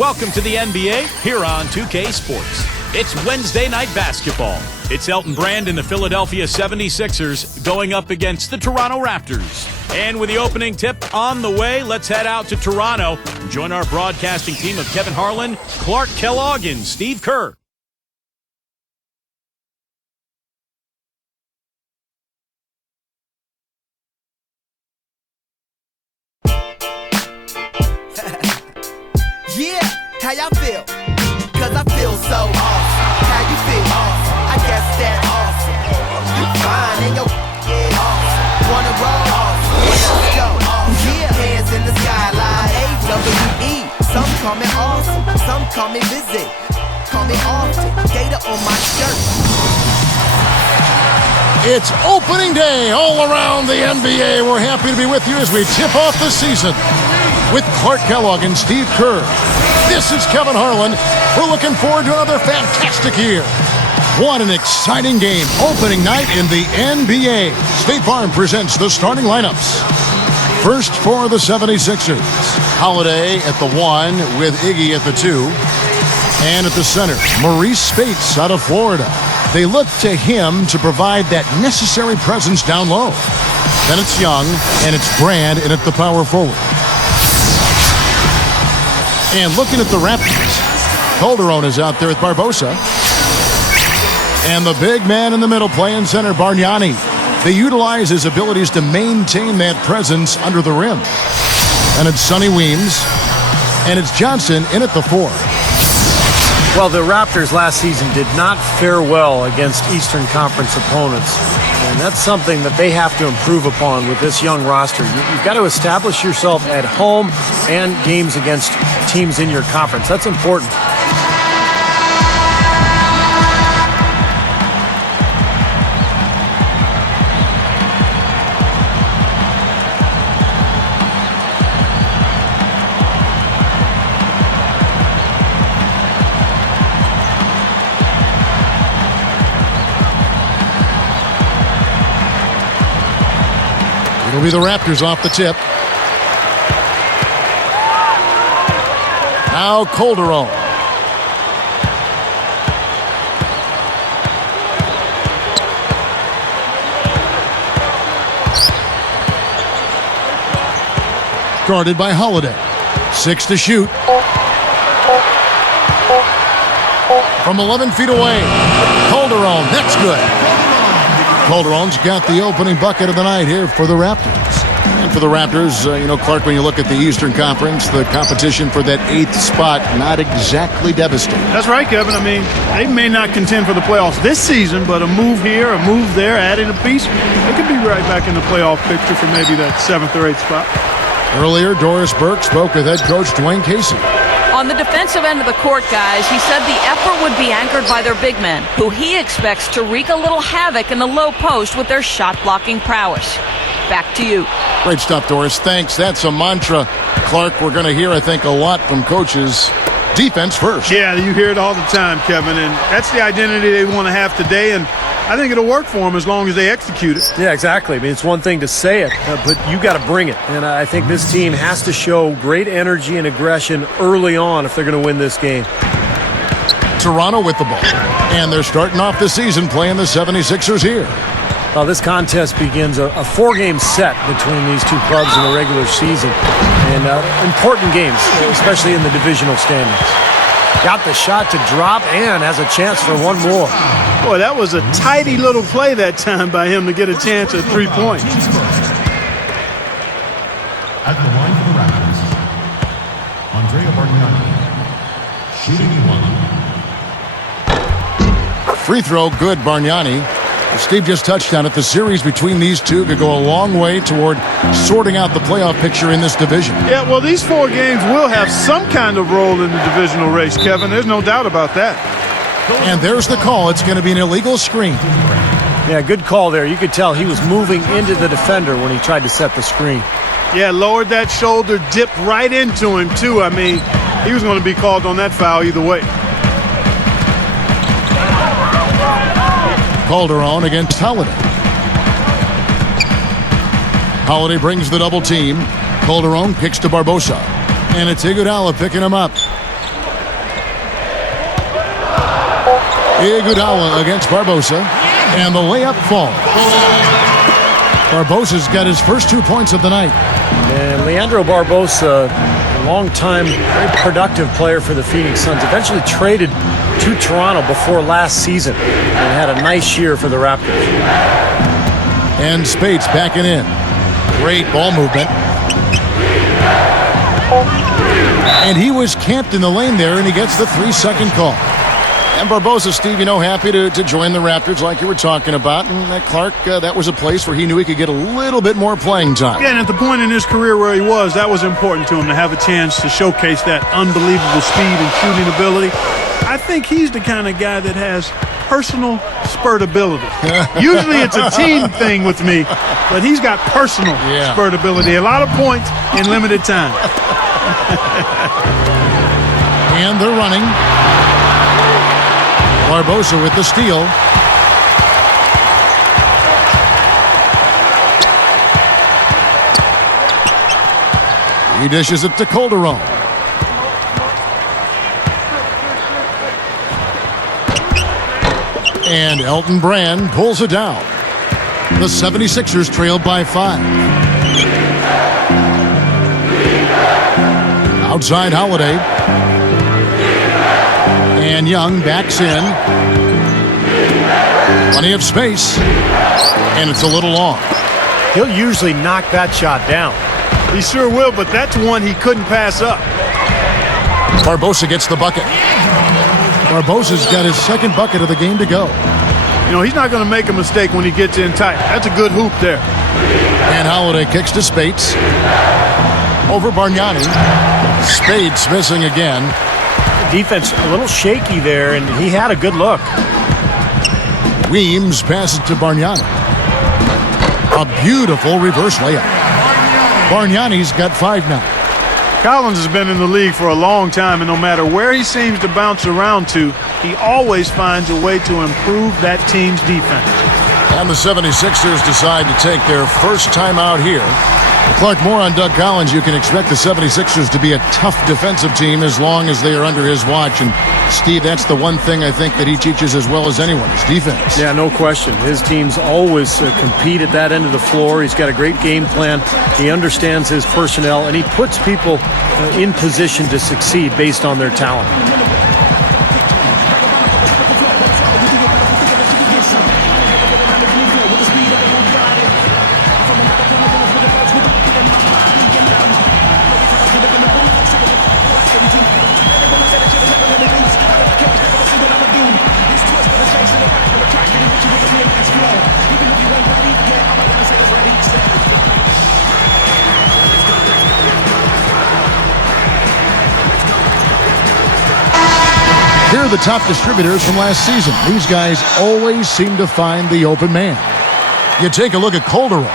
Welcome to the NBA here on 2K Sports. It's Wednesday night basketball. It's Elton Brand and the Philadelphia 76ers going up against the Toronto Raptors. And with the opening tip on the way, let's head out to Toronto and join our broadcasting team of Kevin Harlan, Clark Kellogg, and Steve Kerr. Yeah, how y'all feel? Cause I feel so awesome. How you feel? Awesome. I guess that's awesome. You fine and your awesome. Wanna roll? Awesome. Let's go. Awesome. Yeah, hands in the sky like AWE. Some call me awesome, some call me busy. Call me often, data on my shirt. It's opening day all around the NBA. We're happy to be with you as we tip off the season with Clark Kellogg and Steve Kerr. This is Kevin Harlan. We're looking forward to another fantastic year. What an exciting game. Opening night in the NBA. State Farm presents the starting lineups. First for the 76ers. Holiday at the 1 with Iggy at the 2. And at the center, Maurice Spates out of Florida. They look to him to provide that necessary presence down low. Then it's Young, and it's Brand in at the power forward. And looking at the Raptors, Calderon is out there with Barbosa. And the big man in the middle playing center, Bargnani. They utilize his abilities to maintain that presence under the rim. And it's Sonny Weems. And it's Johnson in at the 4. Well, the Raptors last season did not fare well against Eastern Conference opponents. And that's something that they have to improve upon with this young roster. You've got to establish yourself at home and games against teams in your conference. That's important. It'll be the Raptors off the tip. Now Calderon. Guarded by Holiday. 6 to shoot. From 11 feet away. Calderon, that's good. Calderon's got the opening bucket of the night here for the Raptors. And for the Raptors, Clark, when you look at the Eastern Conference, the competition for that 8th spot, not exactly devastating. That's right, Kevin. I mean, they may not contend for the playoffs this season, but a move here, a move there, adding a piece, they could be right back in the playoff picture for maybe that 7th or 8th spot. Earlier, Doris Burke spoke with head coach Dwayne Casey. On the defensive end of the court, guys, he said the effort would be anchored by their big men, who he expects to wreak a little havoc in the low post with their shot-blocking prowess. Back to you. Great stuff, Doris. Thanks. That's a mantra, Clark, we're going to hear, I think, a lot from coaches. Defense first. Yeah, you hear it all the time, Kevin, and that's the identity they want to have today, and I think it'll work for them as long as they execute it. Yeah, exactly. I mean, it's one thing to say it, but you got to bring it. And I think this team has to show great energy and aggression early on if they're going to win this game. Toronto with the ball. And they're starting off the season playing the 76ers here. Well, this contest begins a 4-game set between these two clubs in the regular season. And important games, especially in the divisional standings. Got the shot to drop and has a chance for one more. Boy, that was a tidy little play that time by him to get a chance at 3 points. At the line for the Raptors, Andrea Bargnani, shooting 1. Free throw, good, Bargnani. Steve just touched on it. The series between these two could go a long way toward sorting out the playoff picture in this division. Yeah, well, these 4 games will have some kind of role in the divisional race, Kevin. There's no doubt about that. And there's the call. It's going to be an illegal screen. Yeah, good call there. You could tell he was moving into the defender when he tried to set the screen. Yeah, lowered that shoulder, dipped right into him, too. I mean, he was going to be called on that foul either way. Calderon against Holiday. Holiday brings the double team. Calderon kicks to Barbosa. And it's Iguodala picking him up. Iguodala against Barbosa, and the layup falls. Barbosa's got his first 2 points of the night. And Leandro Barbosa, a long-time, very productive player for the Phoenix Suns, eventually traded to Toronto before last season and had a nice year for the Raptors. And Spades backing in. Great ball movement. And he was camped in the lane there, and he gets the 3-second call. And Barbosa, Steve, happy to join the Raptors like you were talking about. And Clark, that was a place where he knew he could get a little bit more playing time. Yeah, and at the point in his career where he was, that was important to him to have a chance to showcase that unbelievable speed and shooting ability. I think he's the kind of guy that has personal spurt ability. Usually it's a team thing with me, but he's got personal spurt ability. A lot of points in limited time. And they're running. Barbosa with the steal. He dishes it to Calderon. And Elton Brand pulls it down. The 76ers trailed by 5. Outside Holiday. And Young backs in. Plenty of space. And it's a little long. He'll usually knock that shot down. He sure will, but that's one he couldn't pass up. Barbosa gets the bucket. Barbosa's got his second bucket of the game to go. He's not going to make a mistake when he gets in tight. That's a good hoop there. And Holiday kicks to Spades. Over Bargnani. Spades missing again. Defense a little shaky there, and he had a good look. Weems passes to Bargnani. A beautiful reverse layup. Bargnani's got 5 now. Collins has been in the league for a long time, and no matter where he seems to bounce around to, he always finds a way to improve that team's defense. And the 76ers decide to take their first time out here. Clark, more on Doug Collins. You can expect the 76ers to be a tough defensive team as long as they are under his watch. And, Steve, that's the one thing I think that he teaches as well as anyone is defense. Yeah, no question. His teams always compete at that end of the floor. He's got a great game plan. He understands his personnel, and he puts people in position to succeed based on their talent. Here are the top distributors from last season. These guys always seem to find the open man. You take a look at Calderon,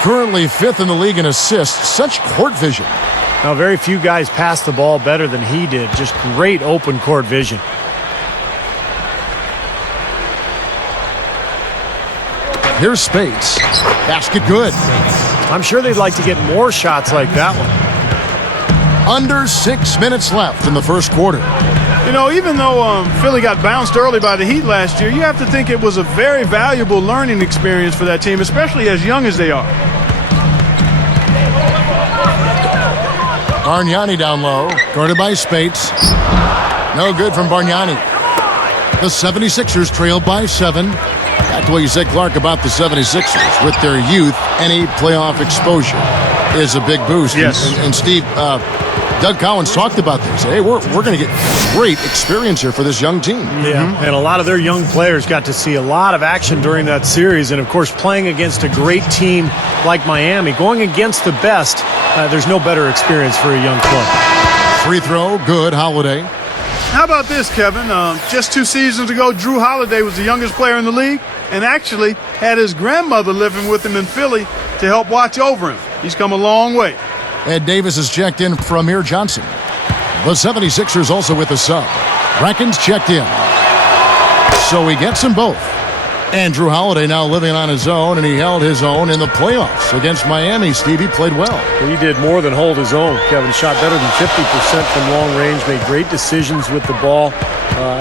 currently 5th in the league in assists. Such court vision. Now, very few guys pass the ball better than he did. Just great open court vision. Here's Spades. Basket good. I'm sure they'd like to get more shots like that one. Under 6 minutes left in the first quarter. Even though Philly got bounced early by the Heat last year, you have to think it was a very valuable learning experience for that team, especially as young as they are. Bargnani down low, guarded by Spades. No good from Bargnani. The 76ers trailed by 7. Back to what you said, Clark, about the 76ers. With their youth, any playoff exposure is a big boost. Yes. And Steve, Doug Collins talked about this. Hey, we're going to get great experience here for this young team. Yeah, and a lot of their young players got to see a lot of action during that series. And, of course, playing against a great team like Miami, going against the best, there's no better experience for a young club. Free throw, good, Holiday. How about this, Kevin? Just 2 seasons ago, Drew Holiday was the youngest player in the league and actually had his grandmother living with him in Philly to help watch over him. He's come a long way. Ed Davis has checked in for Amir Johnson. The 76ers also with a sub. Brackens checked in. So he gets them both. Andrew Holiday now living on his own, and he held his own in the playoffs against Miami. Steve, he played well. He did more than hold his own. Kevin shot better than 50% from long range, made great decisions with the ball.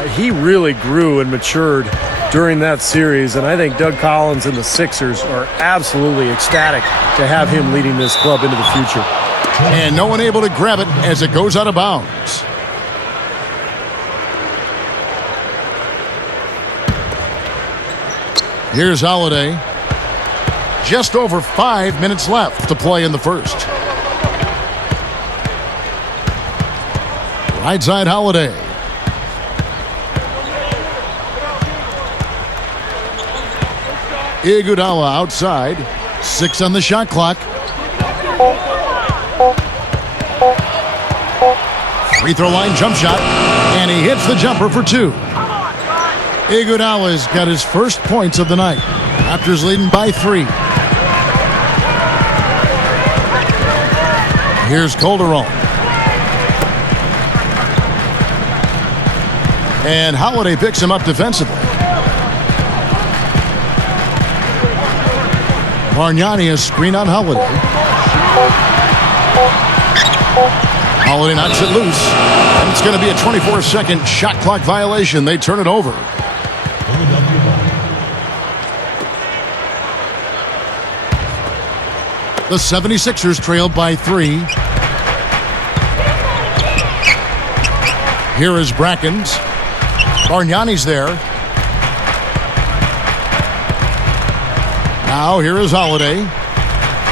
He really grew and matured during that series, and I think Doug Collins and the Sixers are absolutely ecstatic to have him leading this club into the future. And no one able to grab it as it goes out of bounds. Here's Holiday. Just over 5 minutes left to play in the first. Right side Holiday. Iguodala outside. 6 on the shot clock. Free throw line jump shot. And he hits the jumper for 2. Iguodala's got his first points of the night. Raptors leading by 3. Here's Calderon. And Holiday picks him up defensively. Bargnani a screen on Holiday. Holiday knocks it loose. And it's going to be a 24-second shot clock violation. They turn it over. The 76ers trailed by 3. Here is Brackens. Bargnani's there. Now here is Holiday.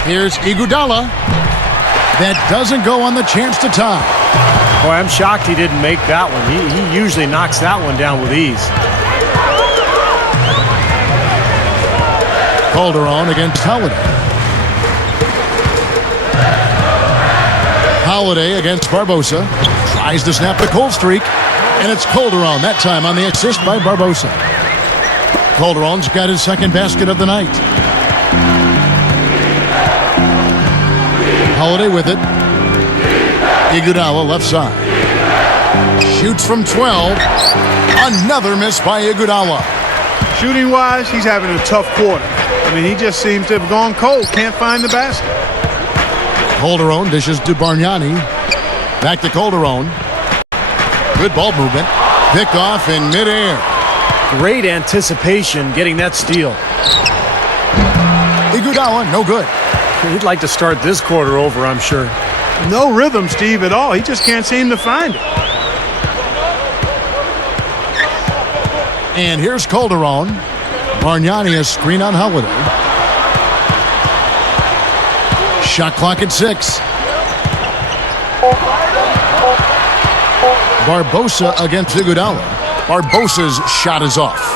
Here's Iguodala. That doesn't go on the chance to tie. Boy, I'm shocked he didn't make that one. He usually knocks that one down with ease. Calderon against Holiday. Holiday against Barbosa. Tries to snap the cold streak. And it's Calderon, that time on the assist by Barbosa. Calderon's got his second basket of the night. Holiday with it. Iguodala left side. Shoots from 12. Another miss by Iguodala. Shooting-wise, he's having a tough quarter. I mean, he just seems to have gone cold. Can't find the basket. Calderon dishes to Bargnani. Back to Calderon. Good ball movement. Picked off in midair. Great anticipation getting that steal. Iguodala, no good. He'd like to start this quarter over, I'm sure. No rhythm, Steve, at all. He just can't seem to find it. And here's Calderon. Bargnani a screen on Holiday. Shot clock at 6. Barbosa against Iguodala. Barbosa's shot is off.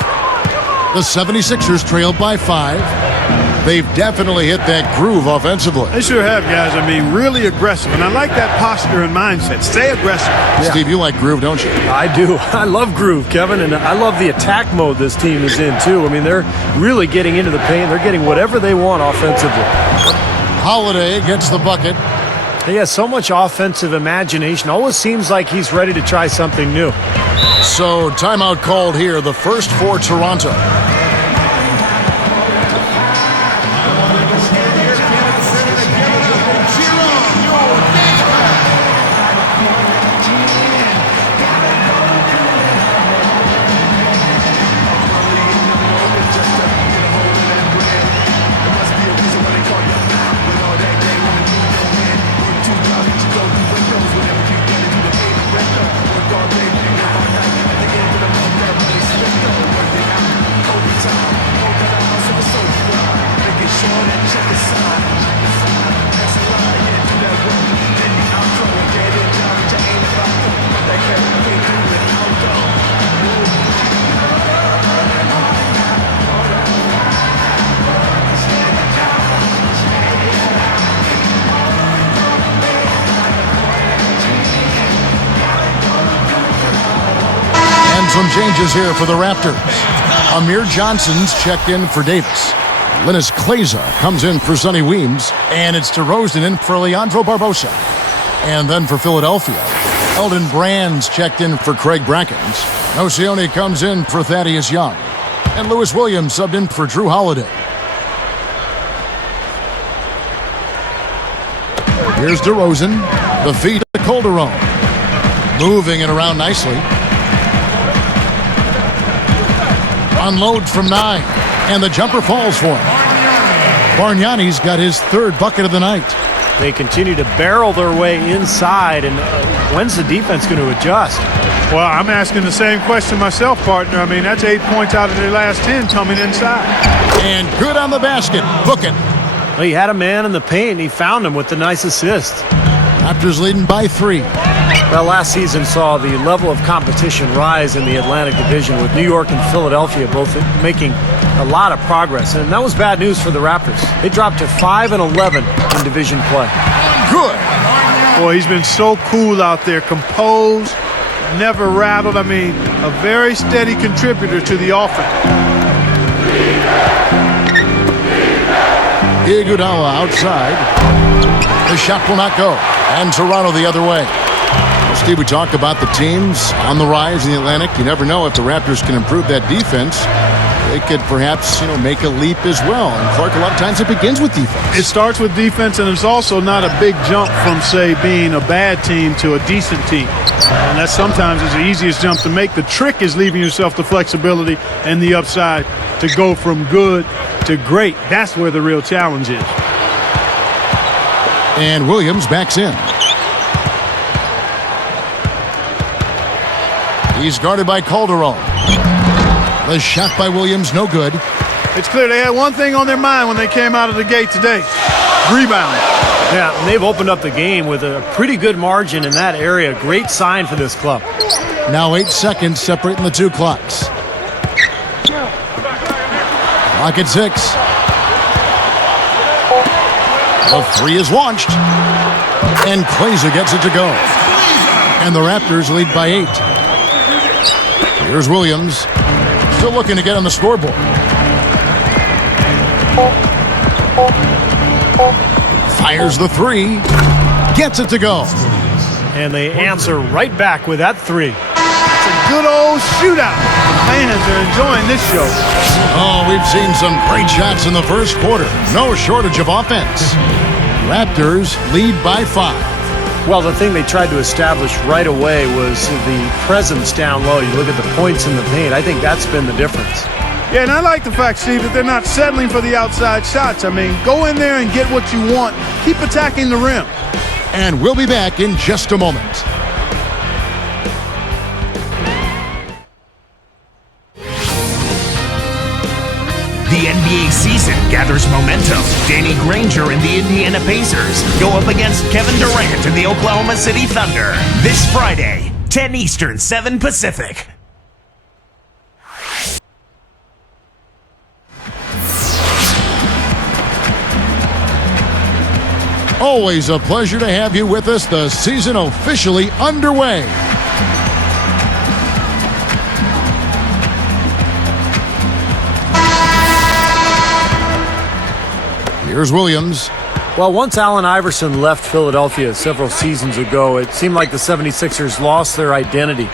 The 76ers trailed by 5. They've definitely hit that groove offensively. They sure have, guys. I mean, really aggressive. And I like that posture and mindset. Stay aggressive. Yeah. Steve, you like groove, don't you? I do. I love groove, Kevin, and I love the attack mode this team is in, too. I mean, they're really getting into the paint. They're getting whatever they want offensively. Holiday gets the bucket. He has so much offensive imagination. Always seems like he's ready to try something new. So, timeout called here, the first for Toronto. Some changes here for the Raptors. Amir Johnson's checked in for Davis. Linus Kleza comes in for Sonny Weems. And it's DeRozan in for Leandro Barbosa. And then for Philadelphia, Elton Brand's checked in for Craig Brackens. Nocioni comes in for Thaddeus Young. And Lewis Williams subbed in for Drew Holiday. Here's DeRozan. The feed to Calderon. Moving it around nicely. Unload from 9. And the jumper falls for him. Bargnani's got his third bucket of the night. They continue to barrel their way inside, and when's the defense going to adjust? Well, I'm asking the same question myself, partner. I mean, that's 8 points out of their last 10 coming inside. And good on the basket. Book it. Well, he had a man in the paint, and he found him with the nice assist. Raptors leading by 3. Well, last season saw the level of competition rise in the Atlantic Division, with New York and Philadelphia both making a lot of progress, and that was bad news for the Raptors. They dropped to 5-11 in division play. Good. Boy, he's been so cool out there, composed, never rattled. I mean, a very steady contributor to the offense. Iguodala outside. The shot will not go. And Toronto the other way. Well, Steve, we talked about the teams on the rise in the Atlantic. You never know if the Raptors can improve that defense. They could perhaps, make a leap as well. And Clark, a lot of times it begins with defense. It starts with defense, and it's also not a big jump from, say, being a bad team to a decent team. And that sometimes is the easiest jump to make. The trick is leaving yourself the flexibility and the upside to go from good to great. That's where the real challenge is. And Williams backs in. He's guarded by Calderon. The shot by Williams, no good. It's clear they had one thing on their mind when they came out of the gate today. Rebound. Yeah, and they've opened up the game with a pretty good margin in that area. Great sign for this club. Now 8 seconds separating the two clocks. Clock at 6. The three is launched. And Glazer gets it to go. And the Raptors lead by 8. Here's Williams. Still looking to get on the scoreboard. Fires the 3. Gets it to go. And they answer right back with that 3. It's a good old shootout. Fans are enjoying this show. Oh, we've seen some great shots in the first quarter. No shortage of offense. Raptors lead by 5. Well, the thing they tried to establish right away was the presence down low. You look at the points in the paint. I think that's been the difference. Yeah, and I like the fact, Steve, that they're not settling for the outside shots. I mean, go in there and get what you want. Keep attacking the rim. And we'll be back in just a moment. The NBA season gathers momentum. Danny Granger and the Indiana Pacers go up against Kevin Durant and the Oklahoma City Thunder this Friday, 10 Eastern, 7 Pacific. Always a pleasure to have you with us. The season officially underway. Here's Williams. Well, once Allen Iverson left Philadelphia several seasons ago, it seemed like the 76ers lost their identity.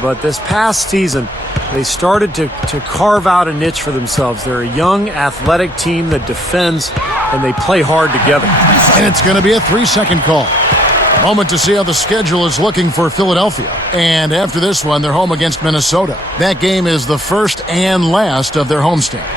But this past season, they started to carve out a niche for themselves. They're a young, athletic team that defends, and they play hard together. And it's going to be a 3-second call. Moment to see how the schedule is looking for Philadelphia. And after this one, they're home against Minnesota. That game is the first and last of their homestand.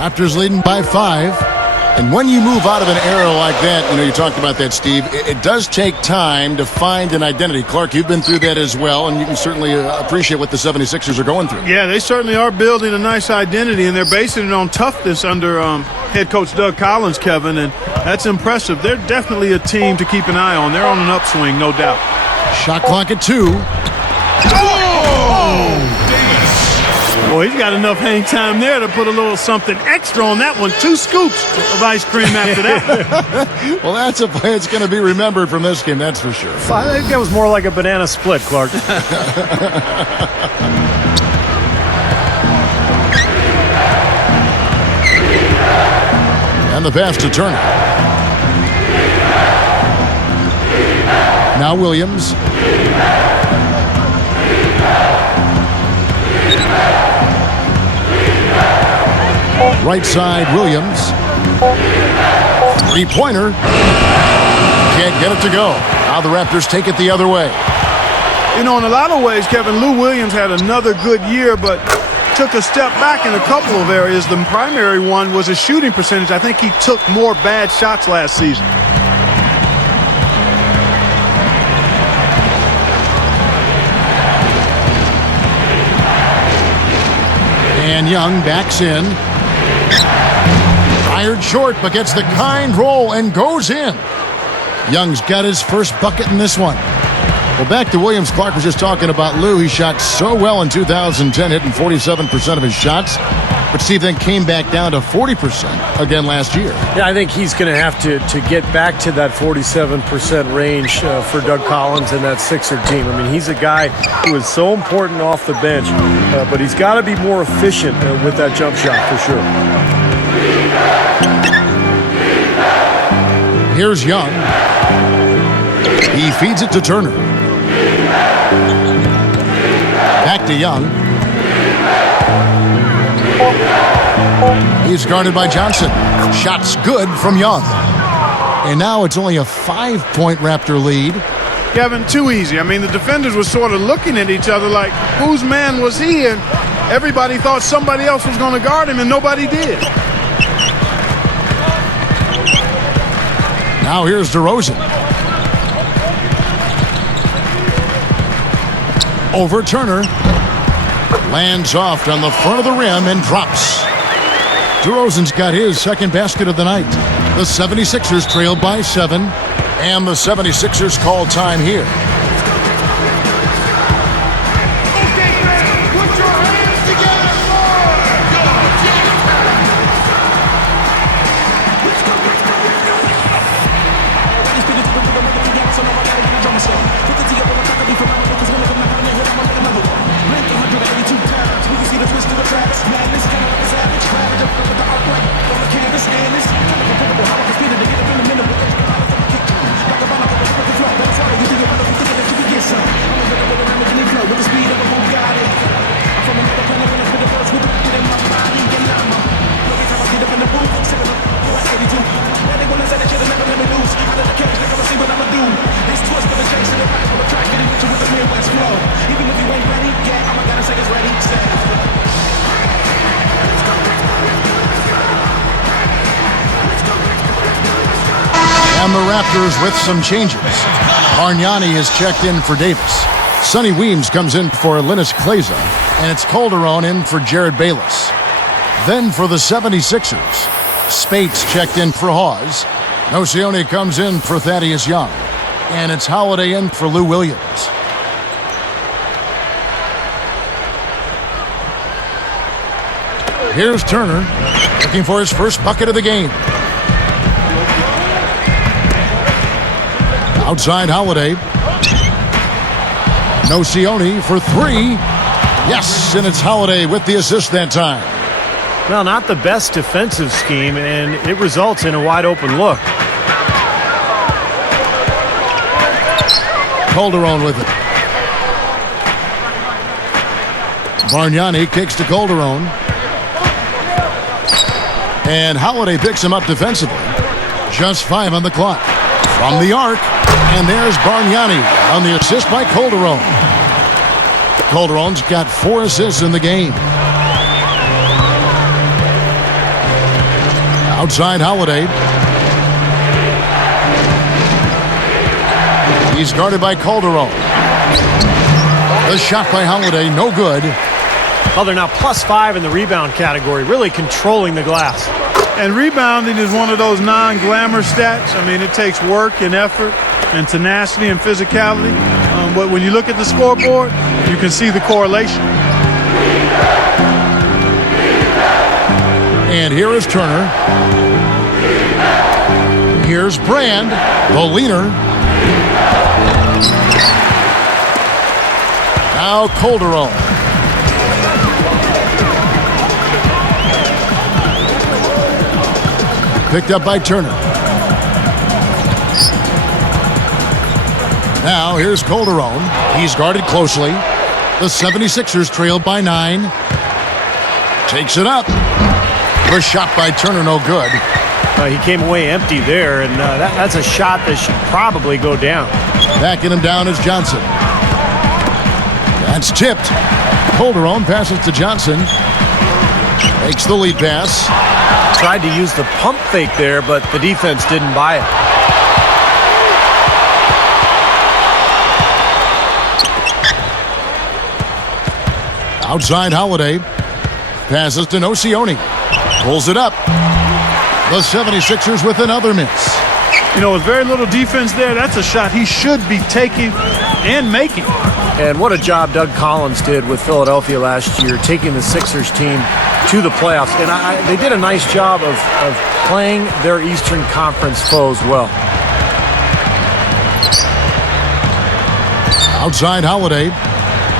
Raptors leading by 5. And when you move out of an era like that, you talked about that, Steve, it does take time to find an identity. Clark, you've been through that as well, and you can certainly appreciate what the 76ers are going through. Yeah, they certainly are building a nice identity, and they're basing it on toughness under head coach Doug Collins, Kevin, and that's impressive. They're definitely a team to keep an eye on. They're on an upswing, no doubt. Shot clock at 2. Boy, he's got enough hang time there to put a little something extra on that one. 2 scoops of ice cream after that. Well, that's a play that's going to be remembered from this game, that's for sure. I think that was more like a banana split, Clark. And the pass to Turner. Now Williams. Right side, Williams. Three-pointer. Can't get it to go. Now the Raptors take it the other way. You know, in a lot of ways, Kevin, Lou Williams had another good year, but took a step back in a couple of areas. The primary one was his shooting percentage. I think he took more bad shots last season. And Young backs in. Fired short, but gets the kind roll and goes in. Young's got his first bucket in this one. Well, back to Williams. Clark was just talking about Lou. He shot so well in 2010, hitting 47% of his shots. But Steve then came back down to 40% again last year. Yeah, I think he's going to have to get back to that 47% range for Doug Collins and that Sixer team. I mean, he's a guy who is so important off the bench, but he's got to be more efficient with that jump shot for sure. Here's Young. He feeds it to Turner. Back to Young. He's guarded by Johnson. Shots good from Young. And now it's only a 5-point Raptor lead. Kevin, too easy. I mean, the defenders were sort of looking at each other like, whose man was he? And everybody thought somebody else was going to guard him, and nobody did. Now here's DeRozan. Over Turner. Lands off on the front of the rim and drops. DeRozan's got his second basket of the night. The 76ers trail by 7, and the 76ers call time here. And the Raptors with some changes. Bargnani is checked in for Davis. Sonny Weems comes in for Linus Kleza. And it's Calderon in for Jared Bayless. Then for the 76ers, Spates checked in for Hawes. Nocioni comes in for Thaddeus Young. And it's Holiday in for Lou Williams. Here's Turner, looking for his first bucket of the game. Outside Holiday. Nocioni for 3. Yes, and it's Holiday with the assist that time. Well, not the best defensive scheme, and it results in a wide open look. Calderon with it. Bargnani kicks to Calderon. And Holiday picks him up defensively. Just 5 on the clock. From the arc. And there's Bargnani on the assist by Calderon. Calderon's got 4 assists in the game. Outside Holiday. He's guarded by Calderon. The shot by Holiday, no good. Well, they're now +5 in the rebound category, really controlling the glass. And rebounding is one of those non-glamour stats. I mean, it takes work and effort and tenacity and physicality. But when you look at the scoreboard, you can see the correlation. And here is Turner. Here's Brand, the leaner. Now Calderon. Picked up by Turner. Now here's Calderon. He's guarded closely. The 76ers trailed by 9. Takes it up. The shot by Turner, no good. He came away empty there, and that's a shot that should probably go down. Backing him down is Johnson. That's tipped. Calderon passes to Johnson. Makes the lead pass. Tried to use the pump fake there, but the defense didn't buy it. Outside Holiday. Passes to Nocioni. Pulls it up. The 76ers with another miss. You know, with very little defense there, that's a shot he should be taking and making. And what a job Doug Collins did with Philadelphia last year, taking the Sixers team to the playoffs. And they did a nice job of playing their Eastern Conference foes well. Outside Holiday.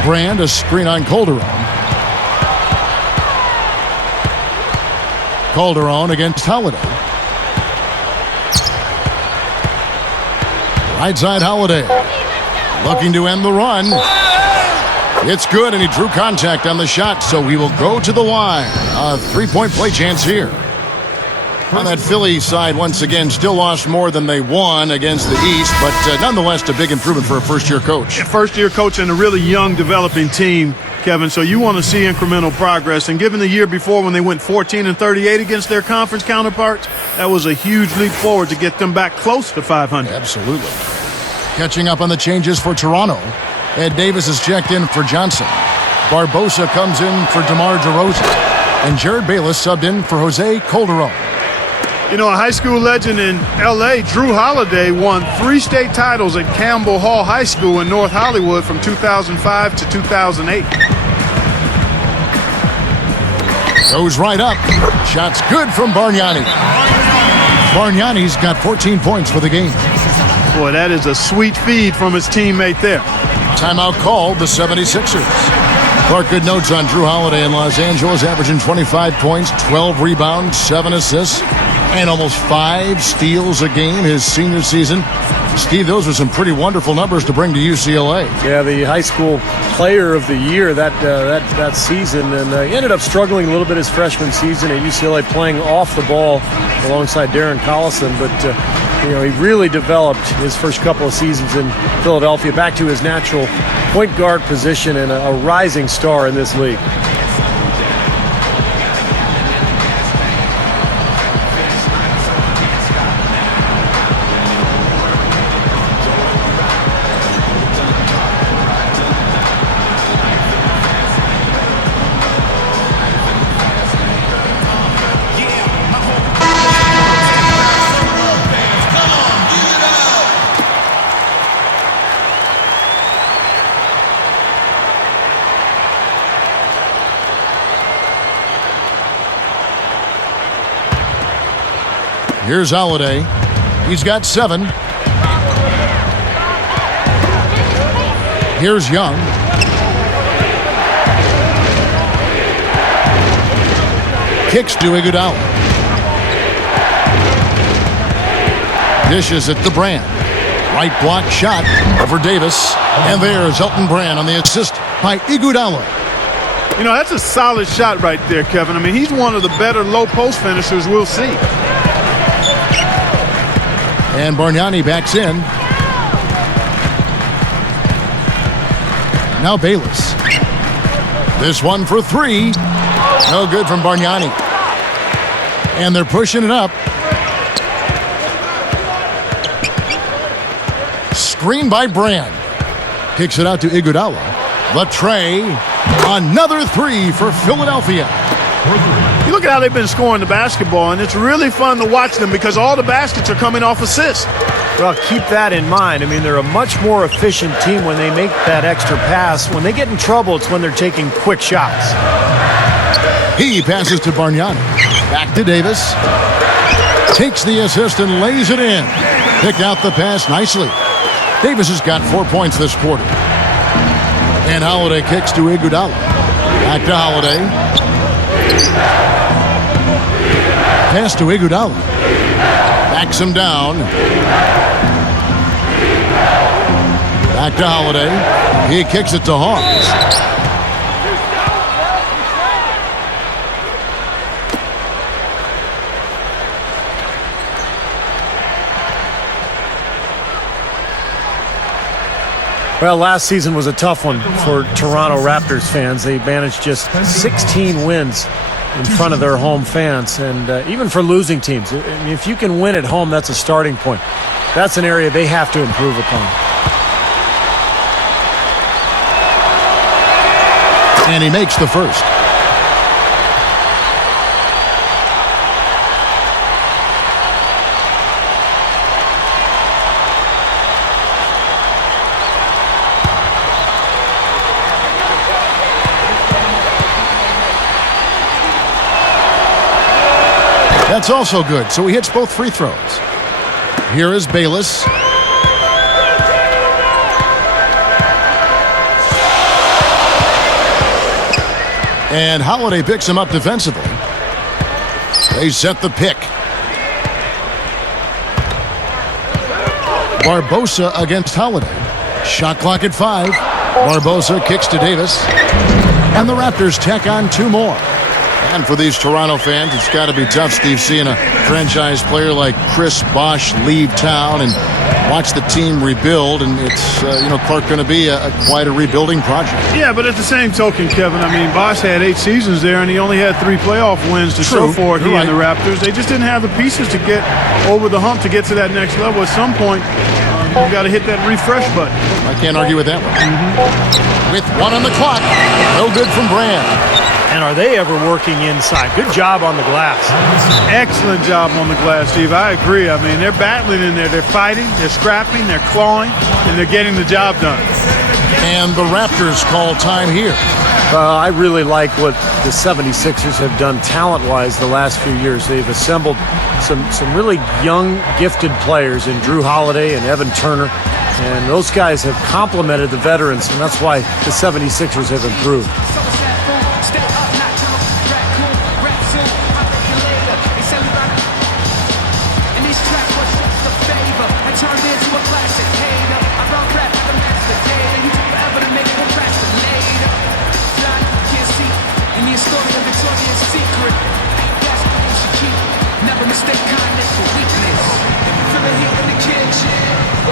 Brand, a screen on Calderon. Calderon against Holiday. Right side Holiday. Looking to end the run. It's good, and he drew contact on the shot, so he will go to the line. A three-point play chance here. On that Philly side, once again, still lost more than they won against the East, but nonetheless, a big improvement for a first-year coach. First-year coach and a really young, developing team, Kevin, so you want to see incremental progress. And given the year before when they went 14-38 against their conference counterparts, that was a huge leap forward to get them back close to 500. Absolutely. Catching up on the changes for Toronto. Ed Davis is checked in for Johnson. Barbosa comes in for DeMar DeRozan. And Jared Bayless subbed in for Jose Calderon. You know, a high school legend in L.A., Drew Holiday, won 3 state titles at Campbell Hall High School in North Hollywood from 2005 to 2008. Goes right up. Shot's good from Bargnani. Bargnani's got 14 points for the game. Boy, that is a sweet feed from his teammate there. Timeout called, the 76ers. Clark, good notes on Drew Holiday in Los Angeles, averaging 25 points, 12 rebounds, 7 assists, and almost 5 steals a game his senior season. Steve, those are some pretty wonderful numbers to bring to UCLA. Yeah, the high school player of the year that season, and he ended up struggling a little bit his freshman season at UCLA, playing off the ball alongside Darren Collison, but you know, he really developed his first couple of seasons in Philadelphia back to his natural point guard position and a rising star in this league. Here's Holiday. He's got 7. Here's Young. Kicks to Iguodala. Dishes it to Brand. Right block shot over Davis. And there's Elton Brand on the assist by Iguodala. You know, that's a solid shot right there, Kevin. I mean, he's one of the better low-post finishers we'll see. And Bargnani backs in. Now Bayless. This one for 3. No good from Bargnani. And they're pushing it up. Screen by Brand. Kicks it out to Iguodala. The tray. Another 3 for Philadelphia. You look at how they've been scoring the basketball, and it's really fun to watch them because all the baskets are coming off assists. Well, keep that in mind. I mean, they're a much more efficient team when they make that extra pass. When they get in trouble, it's when they're taking quick shots. He passes to Bargnani. Back to Davis. Takes the assist and lays it in. Picked out the pass nicely. Davis has got 4 points this quarter. And Holiday kicks to Iguodala. Back to Holiday. Pass to Iguodala. Backs him down. Back to Holiday. He kicks it to Hawks. Well, last season was a tough one for Toronto Raptors fans. They managed just 16 wins in front of their home fans, and even for losing teams. If you can win at home, that's a starting point. That's an area they have to improve upon. And he makes the first. That's also good, so he hits both free throws. Here is Bayless. And Holiday picks him up defensively. They set the pick. Barbosa against Holiday. Shot clock at 5. Barbosa kicks to Davis. And the Raptors tack on 2 more. And for these Toronto fans, it's got to be tough, Steve, seeing a franchise player like Chris Bosh leave town and watch the team rebuild. And it's, Clark, going to be quite a rebuilding project. Yeah, but at the same token, Kevin, I mean, Bosh had 8 seasons there, and he only had 3 playoff wins to show for it. He and the Raptors, they just didn't have the pieces to get over the hump to get to that next level. At some point, you got to hit that refresh button. I can't argue with that one. With 1 on the clock, no good from Brand. And are they ever working inside? Good job on the glass. Excellent job on the glass, Steve. I agree. I mean, they're battling in there. They're fighting, they're scrapping, they're clawing, and they're getting the job done. And the Raptors call time here. I really like what the 76ers have done talent-wise the last few years. They've assembled some really young, gifted players in Drew Holiday and Evan Turner. And those guys have complemented the veterans, and that's why the 76ers have improved.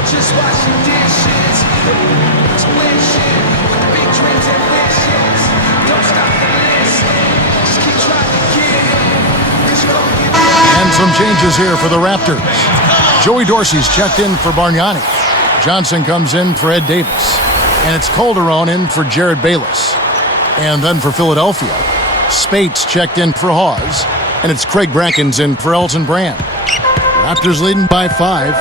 Just washing dishes, tuition, big dreams and wishes. Don't stop the listen, just keep trying to get in. And some changes here for the Raptors. Joey Dorsey's checked in for Bargnani. Johnson comes in for Ed Davis. And it's Calderon in for Jared Bayless. And then for Philadelphia, Spates checked in for Hawes. And it's Craig Brackens in for Elton Brand. Raptors leading by 5.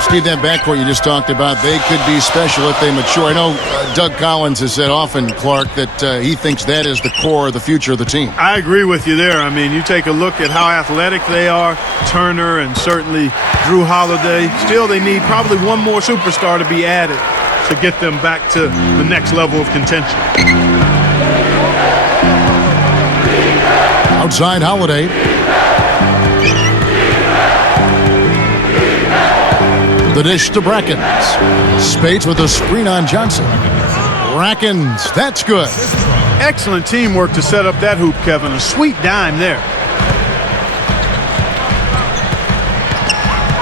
Steve, that backcourt you just talked about, they could be special if they mature. I know Doug Collins has said often, Clark, that he thinks that is the core of the future of the team. I agree with you there. I mean, you take a look at how athletic they are, Turner and certainly Drew Holiday. Still, they need probably one more superstar to be added to get them back to the next level of contention. Outside Holiday. The dish to Brackens. Spates with a screen on Johnson. Brackens, that's good. Excellent teamwork to set up that hoop, Kevin. A sweet dime there.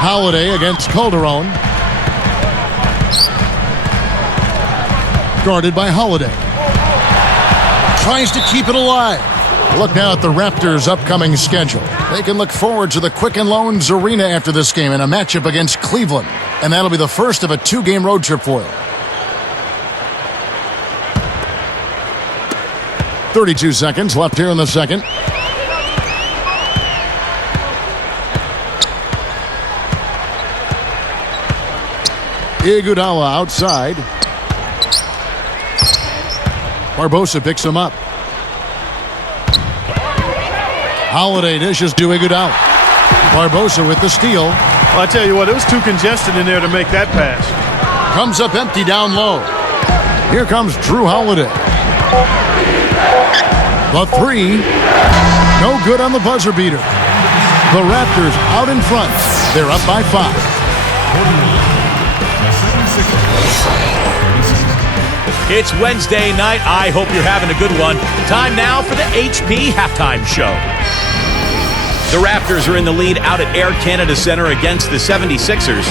Holiday against Calderon. Guarded by Holiday. Tries to keep it alive. Look now at the Raptors' upcoming schedule. They can look forward to the Quicken Loans Arena after this game in a matchup against Cleveland. And that'll be the first of a 2-game road trip for them. 32 seconds left here in the second. Iguodala outside. Barbosa picks him up. Holiday dishes to Iguodala. Barbosa with the steal. Well, I tell you what, it was too congested in there to make that pass. Comes up empty down low. Here comes Drew Holiday. The 3. No good on the buzzer beater. The Raptors out in front. They're up by 5. It's Wednesday night. I hope you're having a good one. Time now for the HP Halftime Show. The Raptors are in the lead out at Air Canada Center against the 76ers.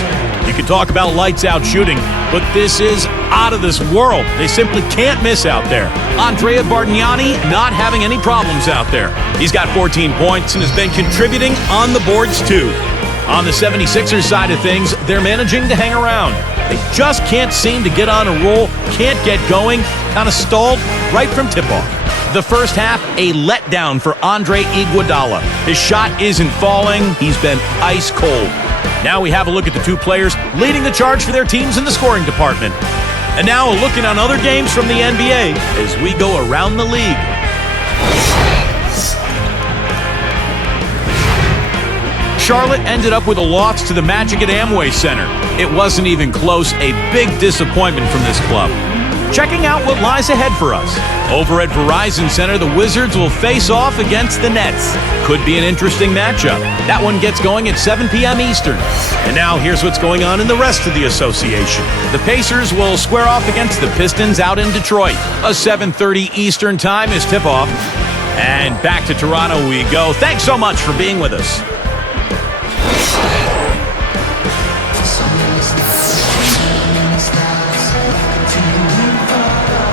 You can talk about lights out shooting, but this is out of this world. They simply can't miss out there. Andrea Bargnani not having any problems out there. He's got 14 points and has been contributing on the boards too. On the 76ers side of things, they're managing to hang around. They just can't seem to get on a roll, can't get going, kind of stalled right from tip-off. The first half, a letdown for Andre Iguodala. His shot isn't falling. He's been ice cold. Now we have a look at the two players leading the charge for their teams in the scoring department. And now looking on other games from the NBA as we go around the league. Charlotte ended up with a loss to the Magic at Amway Center. It wasn't even close, a big disappointment from this club. Checking out what lies ahead for us. Over at Verizon Center, the Wizards will face off against the Nets. Could be an interesting matchup. That one gets going at 7 p.m. Eastern. And now here's what's going on in the rest of the association. The Pacers will square off against the Pistons out in Detroit. A 7:30 Eastern time is tip-off. And back to Toronto we go. Thanks so much for being with us.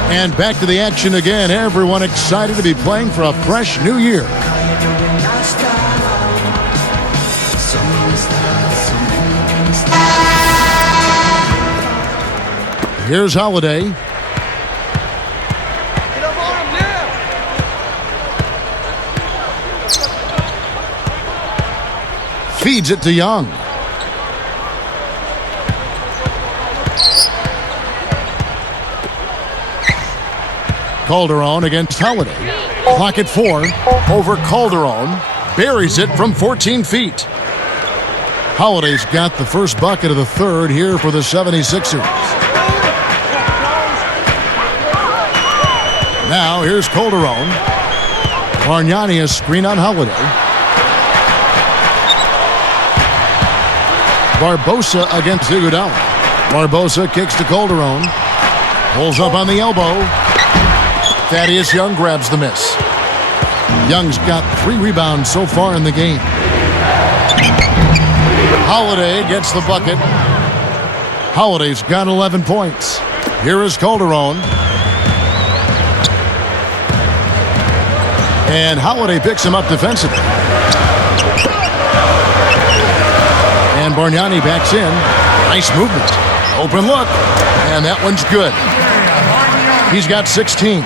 And back to the action again. Everyone excited to be playing for a fresh new year. Here's Holiday. Feeds it to Young. Calderon against Holiday. Clock at 4. Over Calderon. Buries it from 14 feet. Holiday's got the first bucket of the third here for the 76ers. Now here's Calderon. Bargnani a screen on Holiday. Barbosa against Iguodala. Barbosa kicks to Calderon. Pulls up on the elbow. Thaddeus Young grabs the miss. Young's got 3 rebounds so far in the game. Holiday gets the bucket. Holiday's got 11 points. Here is Calderon. And Holiday picks him up defensively. And Bargnani backs in. Nice movement. Open look. And that one's good. He's got 16.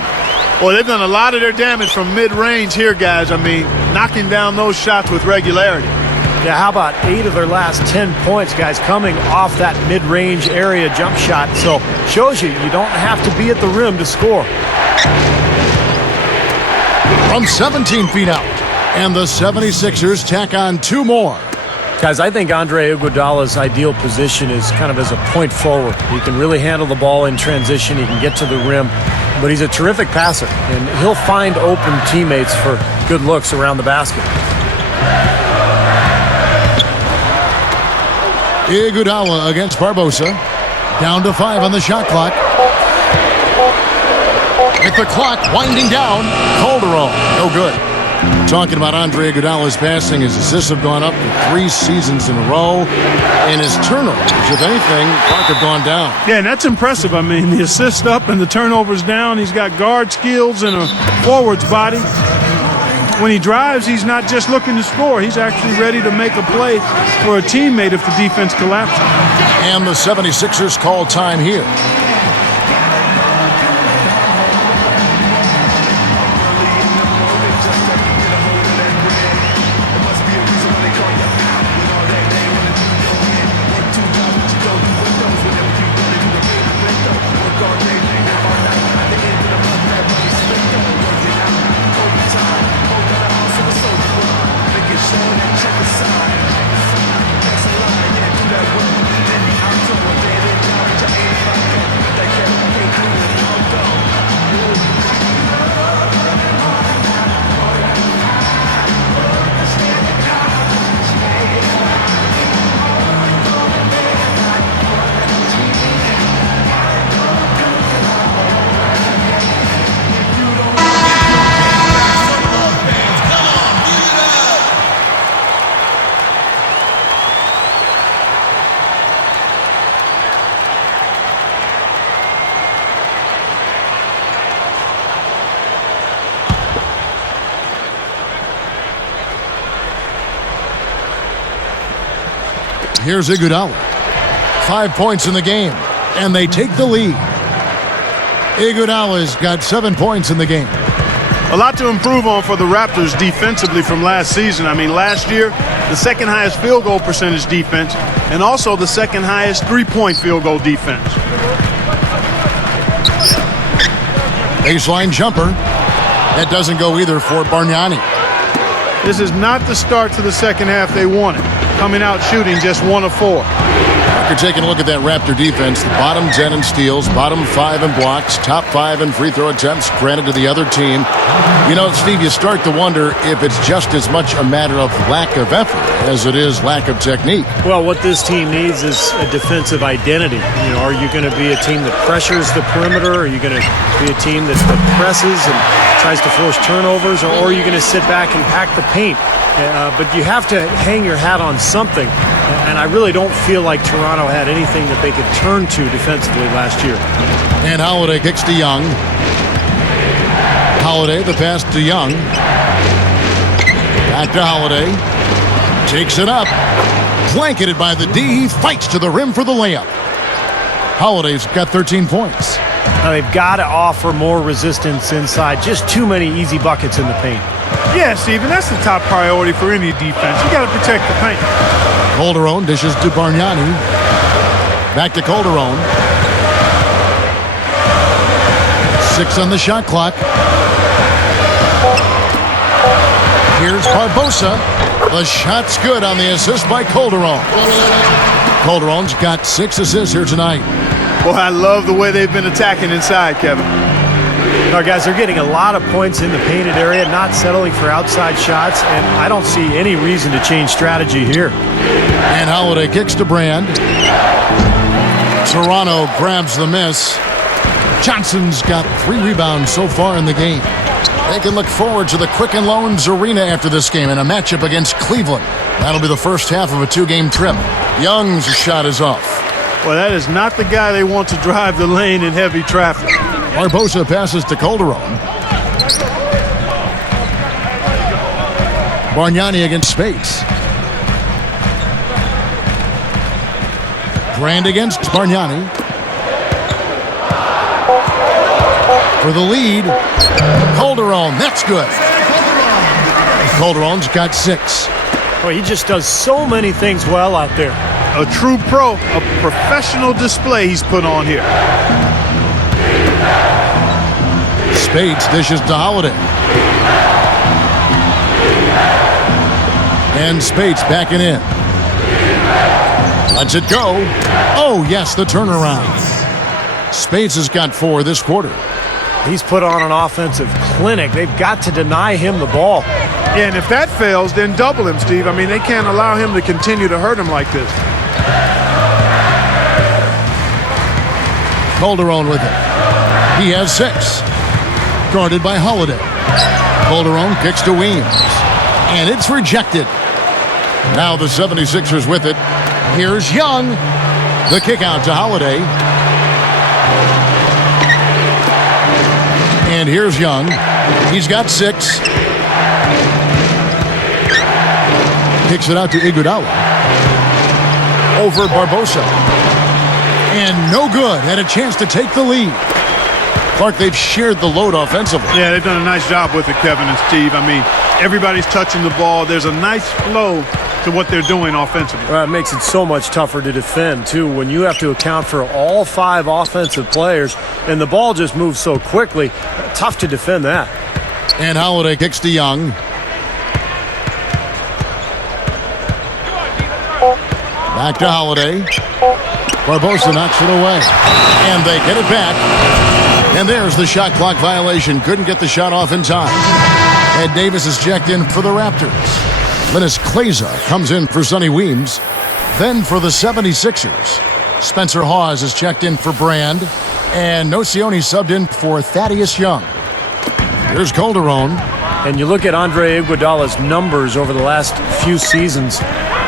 Well, they've done a lot of their damage from mid-range here, guys. I mean, knocking down those shots with regularity. Yeah, how about 8 of their last 10 points, guys, coming off that mid-range area jump shot. So, shows you don't have to be at the rim to score. From 17 feet out. And the 76ers tack on 2 more. Guys, I think Andre Iguodala's ideal position is kind of as a point forward. He can really handle the ball in transition. He can get to the rim. But he's a terrific passer, and he'll find open teammates for good looks around the basket. Iguodala against Barbosa. Down to 5 on the shot clock. With the clock winding down, Calderon, no good. Talking about Andre Iguodala's passing, his assists have gone up for 3 seasons in a row, and his turnovers, if anything, have gone down. Yeah, and that's impressive. I mean, the assist up and the turnovers down. He's got guard skills and a forward's body. When he drives, he's not just looking to score. He's actually ready to make a play for a teammate if the defense collapses. And the 76ers call time here. Here's Iguodala. 5 points in the game, and they take the lead. Iguodala's got 7 points in the game. A lot to improve on for the Raptors defensively from last season. I mean, last year, the second highest field goal percentage defense, and also the second highest three-point field goal defense. Baseline jumper. That doesn't go either for Bargnani. This is not the start to the second half they wanted. Coming out shooting just 1 of 4. After taking a look at that Raptor defense, the bottom 10 in steals, bottom 5 in blocks, top 5 in free throw attempts, granted to the other team. You know, Steve, you start to wonder if it's just as much a matter of lack of effort as it is lack of technique. Well, what this team needs is a defensive identity. You know, are you going to be a team that pressures the perimeter? Are you going to be a team that presses and tries to force turnovers? Or are you going to sit back and pack the paint? But you have to hang your hat on something. And I really don't feel like Toronto had anything that they could turn to defensively last year. And Holiday kicks to Young. Holiday, the pass to Young. Back to Holiday. Takes it up. Blanketed by the D. He fights to the rim for the layup. Holiday's got 13 points. Now they've got to offer more resistance inside. Just too many easy buckets in the paint. Yeah, Steven, that's the top priority for any defense. You got to protect the paint. Calderon dishes to Bargnani. Back to Calderon. 6 on the shot clock. Here's Barbosa. The shot's good on the assist by Calderon. Calderon's got 6 assists here tonight. Boy, I love the way they've been attacking inside, Kevin. Now, guys, they're getting a lot of points in the painted area, not settling for outside shots, and I don't see any reason to change strategy here. And Holiday kicks to Brand. Toronto grabs the miss. Johnson's got 3 rebounds so far in the game. They can look forward to the Quicken Loans Arena after this game in a matchup against Cleveland. That'll be the first half of a 2-game trip. Young's shot is off. Well, that is not the guy they want to drive the lane in heavy traffic. Barbosa passes to Calderon. Bargnani against Spates. Brand against Bargnani. For the lead. Calderon, that's good. Calderon's got 6. Well, he just does so many things well out there. A true pro, a professional display he's put on here. Spates dishes to Holiday. And Spates backing in. Lets it go. Oh, yes, the turnaround. Spates has got 4 this quarter. He's put on an offensive clinic. They've got to deny him the ball. Yeah, and if that fails, then double him, Steve. I mean, they can't allow him to continue to hurt him like this. Calderon with it. He has 6. Guarded by Holiday. Calderon kicks to Weems. And it's rejected. Now the 76ers with it. Here's Young. The kick out to Holiday. And here's Young. He's got 6. Kicks it out to Iguodala. Over Barbosa. And no good. Had a chance to take the lead. Clark, they've shared the load offensively. Yeah, they've done a nice job with it, Kevin and Steve. I mean, everybody's touching the ball. There's a nice flow to what they're doing offensively. Well, it makes it so much tougher to defend, too, when you have to account for all 5 offensive players, and the ball just moves so quickly. Tough to defend that. And Holiday kicks to Young. Back to Holiday. Barbosa knocks it away. And they get it back. And there's the shot clock violation. Couldn't get the shot off in time. Ed Davis is checked in for the Raptors. Linus Kleza comes in for Sonny Weems. Then for the 76ers, Spencer Hawes is checked in for Brand. And Nocioni subbed in for Thaddeus Young. Here's Calderon. And you look at Andre Iguodala's numbers over the last few seasons.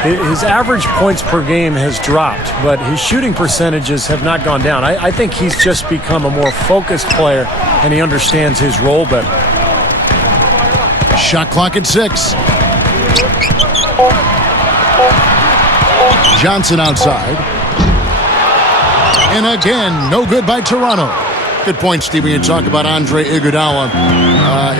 His average points per game has dropped, but his shooting percentages have not gone down. I think he's just become a more focused player, and he understands his role better. Shot clock at 6. Johnson outside. And again, no good by Toronto. Good point, Steve, when you talk about Andre Iguodala.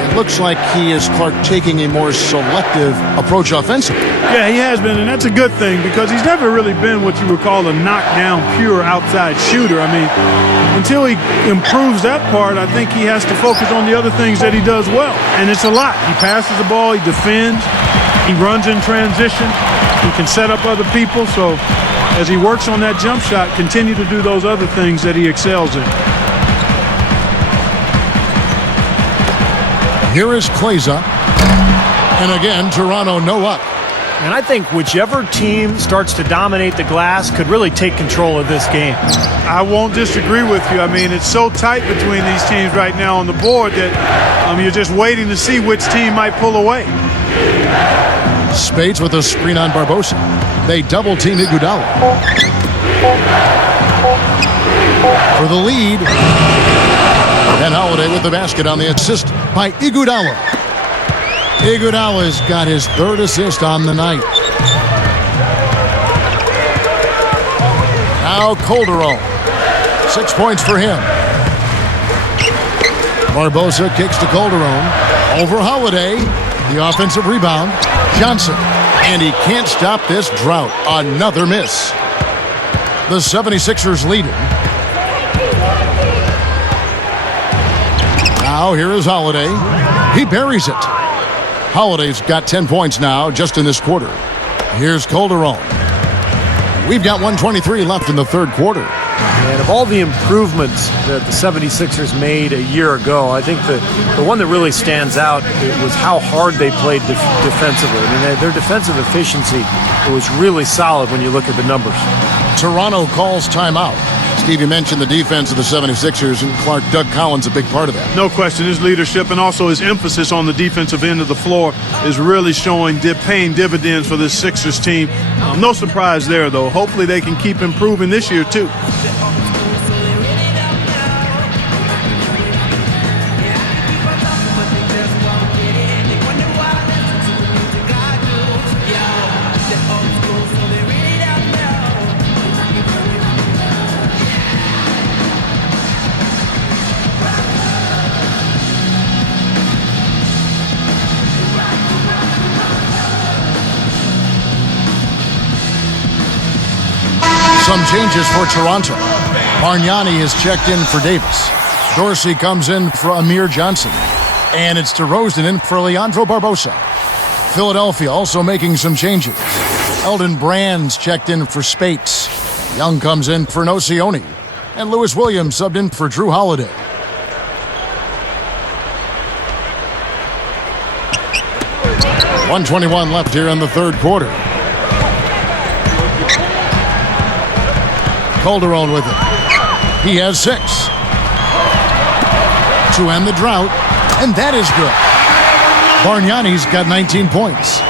It looks like he is, Clark, taking a more selective approach offensively. Yeah, he has been, and that's a good thing because he's never really been what you would call a knockdown, pure outside shooter. I mean, until he improves that part, I think he has to focus on the other things that he does well. And it's a lot. He passes the ball, he defends, he runs in transition, he can set up other people. So as he works on that jump shot, continue to do those other things that he excels in. Here is Kleza. And again, Toronto no up. And I think whichever team starts to dominate the glass could really take control of this game. I won't disagree with you. I mean, it's so tight between these teams right now on the board that you're just waiting to see which team might pull away. Spades with a screen on Barbosa. They double team Iguodala. For the lead. And Holiday with the basket on the assist by Iguodala. Iguodala's got his third assist on the night. Now Calderon. 6 points for him. Barbosa kicks to Calderon. Over Holiday. The offensive rebound. Johnson. And he can't stop this drought. Another miss. The 76ers lead it. Now here is Holiday. He buries it. Holiday's got 10 points now just in this quarter. Here's Calderon. We've got 1:23 left in the third quarter. And of all the improvements that the 76ers made a year ago, I think the one that really stands out was how hard they played defensively. I mean, their defensive efficiency was really solid when you look at the numbers. Toronto calls timeout. Steve, you mentioned the defense of the 76ers, and Clark, Doug Collins, a big part of that. No question. His leadership and also his emphasis on the defensive end of the floor is really paying dividends for this Sixers team. No surprise there, though. Hopefully they can keep improving this year, too. Some changes for Toronto. Bargnani is checked in for Davis. Dorsey comes in for Amir Johnson. And it's DeRozan in for Leandro Barbosa. Philadelphia also making some changes. Eldon Brand's checked in for Spates. Young comes in for Nocioni. And Lewis Williams subbed in for Drew Holiday. .121 left here in the third quarter. Calderon with it. He has 6. To end the drought, and that is good. Bargnani's got 19 points.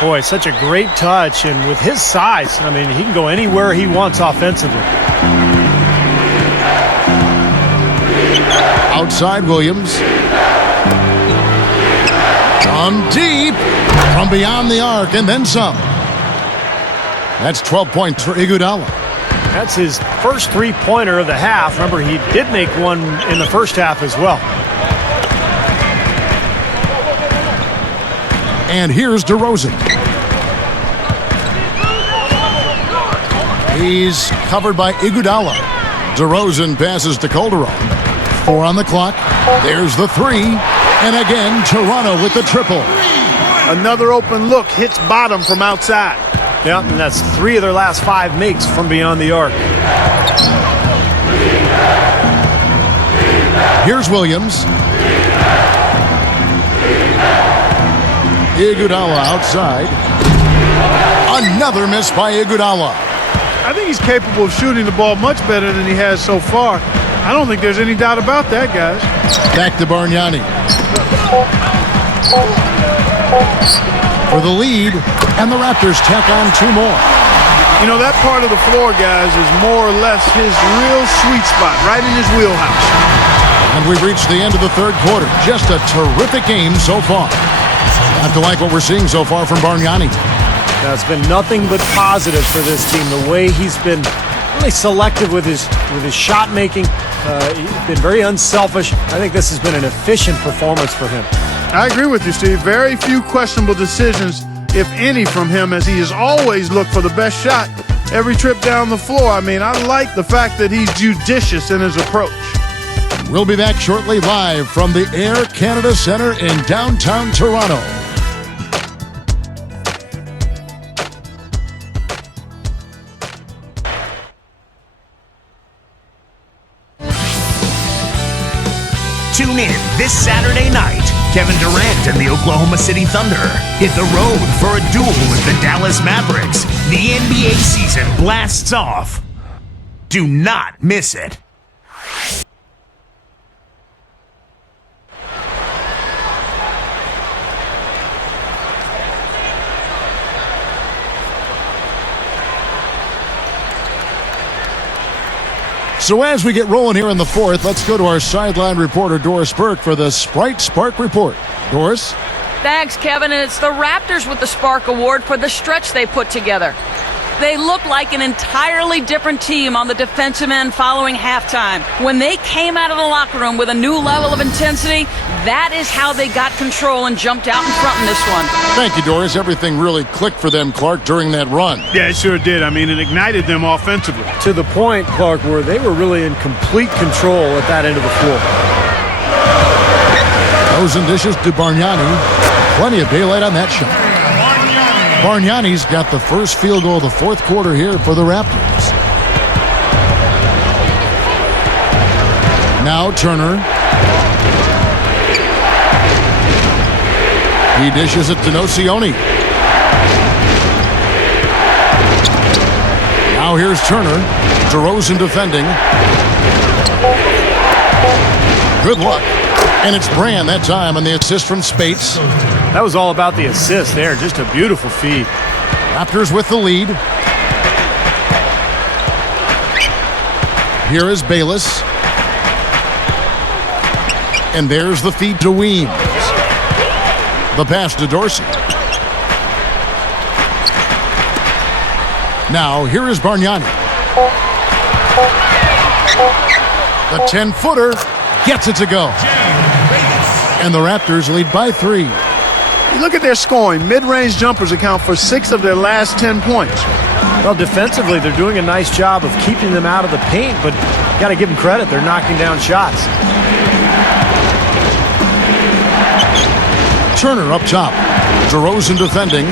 Boy, such a great touch, and with his size, I mean, he can go anywhere he wants offensively. Outside Williams. From deep, from beyond the arc, and then some. That's 12 points for Iguodala. That's his first three-pointer of the half. Remember, he did make one in the first half as well. And here's DeRozan. He's covered by Iguodala. DeRozan passes to Calderon. 4 on the clock. There's the 3. And again, Toronto with the triple. Another open look hits bottom from outside. Yeah, and that's 3 of their last 5 makes from beyond the arc. Here's Williams. Iguodala outside. Another miss by Iguodala. I think he's capable of shooting the ball much better than he has so far. I don't think there's any doubt about that, guys. Back to Bargnani. For the lead, and the Raptors tack on 2 more. You know, that part of the floor, guys, is more or less his real sweet spot, right in his wheelhouse. And we've reached the end of the third quarter. Just a terrific game so far. Have to like what we're seeing so far from Bargnani. Now, it's been nothing but positive for this team. The way he's been really selective with his shot making. He's been very unselfish. I think this has been an efficient performance for him. I agree with you, Steve. Very few questionable decisions, if any, from him, as he has always looked for the best shot every trip down the floor. I mean, I like the fact that he's judicious in his approach. We'll be back shortly live from the Air Canada Centre in downtown Toronto. Tune in this Saturday night. Kevin Durant and the Oklahoma City Thunder hit the road for a duel with the Dallas Mavericks. The NBA season blasts off. Do not miss it. So as we get rolling here in the fourth, let's go to our sideline reporter, Doris Burke, for the Sprite Spark Report. Doris? Thanks, Kevin, and it's the Raptors with the Spark Award for the stretch they put together. They look like an entirely different team on the defensive end following halftime. When they came out of the locker room with a new level of intensity, that is how they got control and jumped out in front in this one. Thank you, Doris. Everything really clicked for them, Clark, during that run. Yeah, it sure did. I mean, it ignited them offensively. To the point, Clark, where they were really in complete control at that end of the floor. Those and dishes to Bargnani. Plenty of daylight on that shot. Bargnani's got the first field goal of the fourth quarter here for the Raptors. Now Turner. He dishes it to Nocioni. Now here's Turner. DeRozan defending. Good luck. And it's Brand that time on the assist from Spates. That was all about the assist there. Just a beautiful feed. Raptors with the lead. Here is Bayless. And there's the feed to Weems. The pass to Dorsey. Now, here is Bargnani. The 10-footer gets it to go. And the Raptors lead by 3. You look at their scoring. Mid-range jumpers account for 6 of their last 10 points. Well, defensively, they're doing a nice job of keeping them out of the paint, but you got to give them credit. They're knocking down shots. Turner up top. DeRozan defending.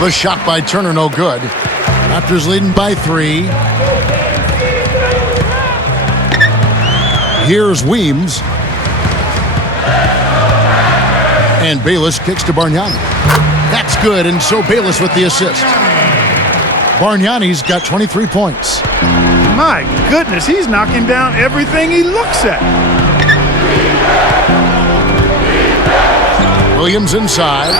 The shot by Turner, no good. Raptors leading by 3. Here's Weems. And Bayless kicks to Bargnani. That's good, and so Bayless with the assist. Bargnani's got 23 points. My goodness, he's knocking down everything he looks at. Williams inside.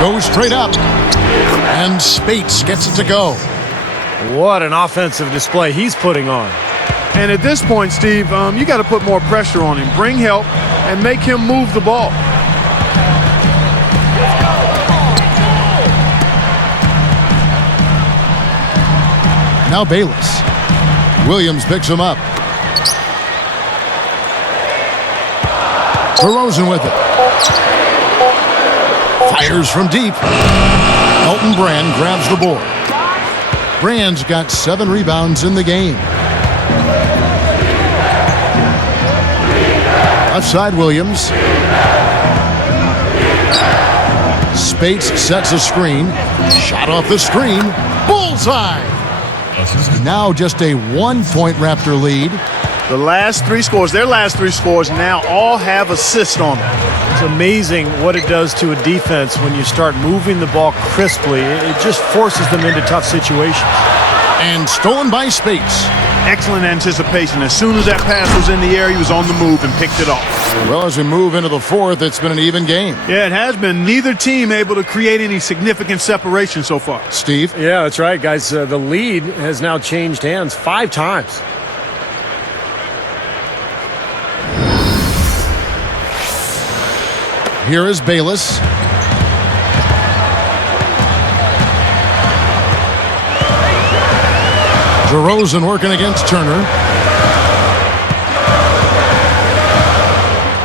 Goes straight up. And Spates gets it to go. What an offensive display he's putting on. And at this point, Steve, you got to put more pressure on him. Bring help and make him move the ball. Now Bayless. Williams picks him up. DeRozan with it. Fires from deep. Elton Brand grabs the board. Brand's got 7 rebounds in the game. Left side, Williams. Spates sets a screen. Shot off the screen. Bullseye! Now just a 1-point Raptor lead. The last 3 scores, their last 3 scores now all have assists on them. It's amazing what it does to a defense when you start moving the ball crisply. It just forces them into tough situations. And stolen by Spates. Excellent anticipation. As soon as that pass was in the air, he was on the move and picked it off. Well, as we move into the fourth, it's been an even game. Yeah, it has been. Neither team able to create any significant separation so far. Steve? Yeah, that's right, guys. The lead has now changed hands 5 times. Here is Bayless. DeRozan working against Turner.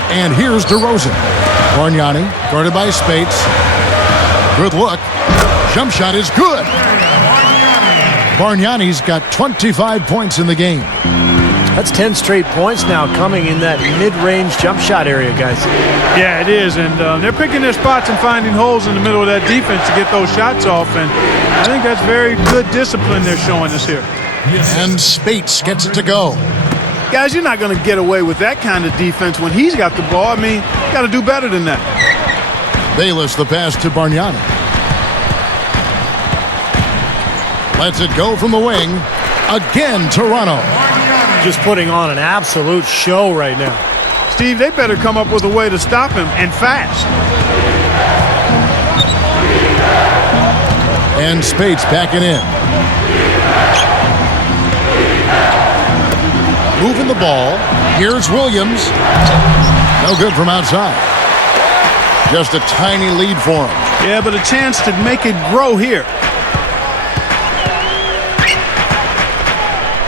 And here's DeRozan. Bargnani guarded by Spates. Good look. Jump shot is good. Bargnani's got 25 points in the game. That's 10 straight points now coming in that mid-range jump shot area, guys. Yeah, it is, and they're picking their spots and finding holes in the middle of that defense to get those shots off, and I think that's very good discipline they're showing us here. And Spates gets it to go. Guys, you're not going to get away with that kind of defense when he's got the ball. I mean, you got to do better than that. Bayless the pass to Bargnani. Lets it go from the wing. Again, Toronto. Just putting on an absolute show right now. Steve, they better come up with a way to stop him, and fast. And Spates backing in. Moving the ball. Here's Williams. No good from outside. Just a tiny lead for him. Yeah, but a chance to make it grow here.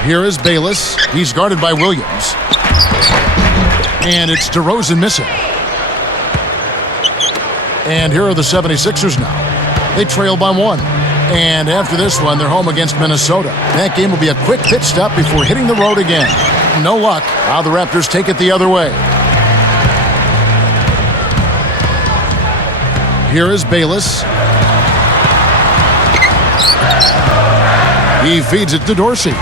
Here is Bayless. He's guarded by Williams. And it's DeRozan missing. And here are the 76ers now. They trail by 1. And after this one, they're home against Minnesota. That game will be a quick pit stop before hitting the road again. No luck. Now the Raptors take it the other way. Here is Bayless. He feeds it to Dorsey.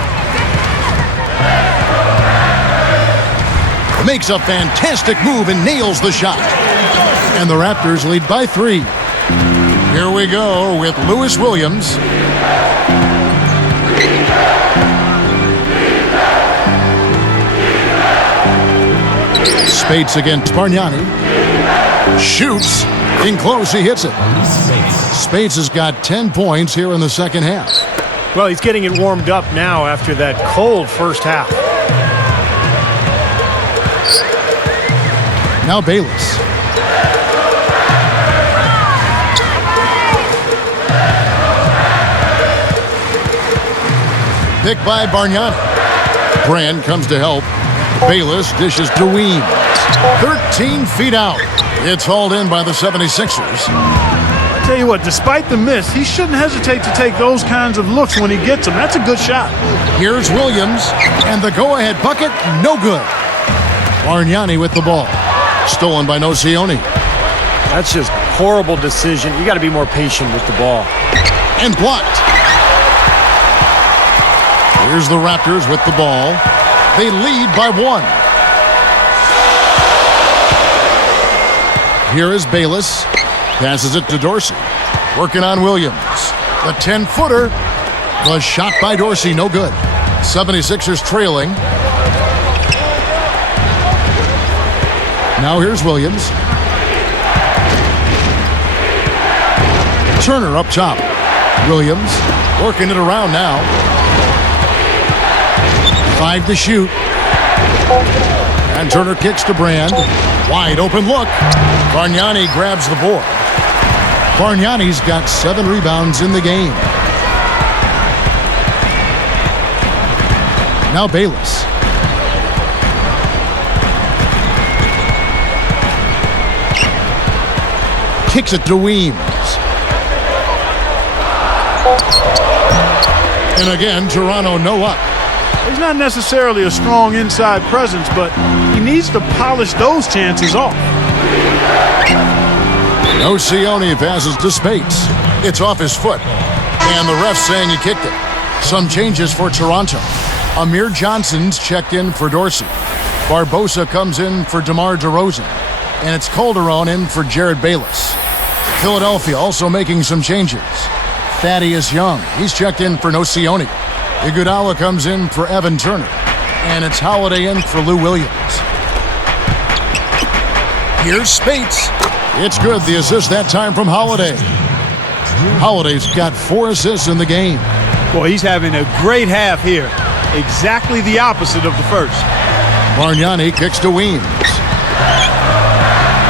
Makes a fantastic move and nails the shot. And the Raptors lead by 3. Here we go with Lewis Williams. Spates against Bargnani. Shoots. In close, he hits it. Spates has got 10 points here in the second half. Well, he's getting it warmed up now after that cold first half. Now Bayless. Picked by Bargnani. Brand comes to help. Bayless dishes to Weems. 13 feet out. It's hauled in by the 76ers. I tell you what, despite the miss, he shouldn't hesitate to take those kinds of looks when he gets them. That's a good shot. Here's Williams, and the go-ahead bucket, no good. Bargnani with the ball. Stolen by Nocioni. That's just horrible decision. You got to be more patient with the ball. And blocked. Here's the Raptors with the ball. They lead by 1. Here is Bayless. Passes it to Dorsey. Working on Williams. The 10-footer. The shot by Dorsey, no good. 76ers trailing. Now here's Williams. Turner up top. Williams working it around now. 5 to shoot. And Turner kicks to Brand. Wide open look. Bargnani grabs the board. Bargnani's got 7 rebounds in the game. Now Bayless. Kicks it to Weems. And again, Toronto no luck. He's not necessarily a strong inside presence, but he needs to polish those chances off. Nocioni passes to Spates. It's off his foot. And the ref saying he kicked it. Some changes for Toronto. Amir Johnson's checked in for Dorsey. Barbosa comes in for DeMar DeRozan. And it's Calderon in for Jared Bayless. Philadelphia also making some changes. Thaddeus Young, he's checked in for Nocioni. Iguodala comes in for Evan Turner. And it's Holiday in for Lou Williams. Here's Spates. It's good, the assist that time from Holiday. Holiday's got 4 assists in the game. Boy, he's having a great half here. Exactly the opposite of the first. Bargnani kicks to Weems.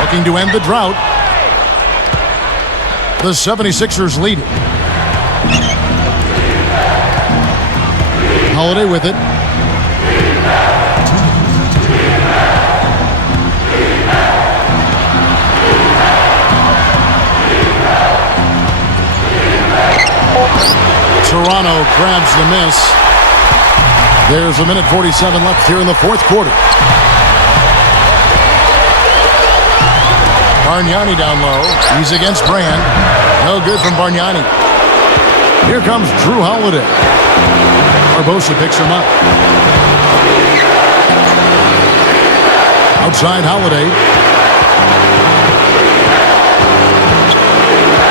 Looking to end the drought. The 76ers lead it. Holiday with it. Toronto grabs the miss. There's a minute 47 left here in the fourth quarter. Bargnani down low. He's against Brand. No good from Bargnani. Here comes Drew Holiday. Barbosa picks him up. Outside Holiday.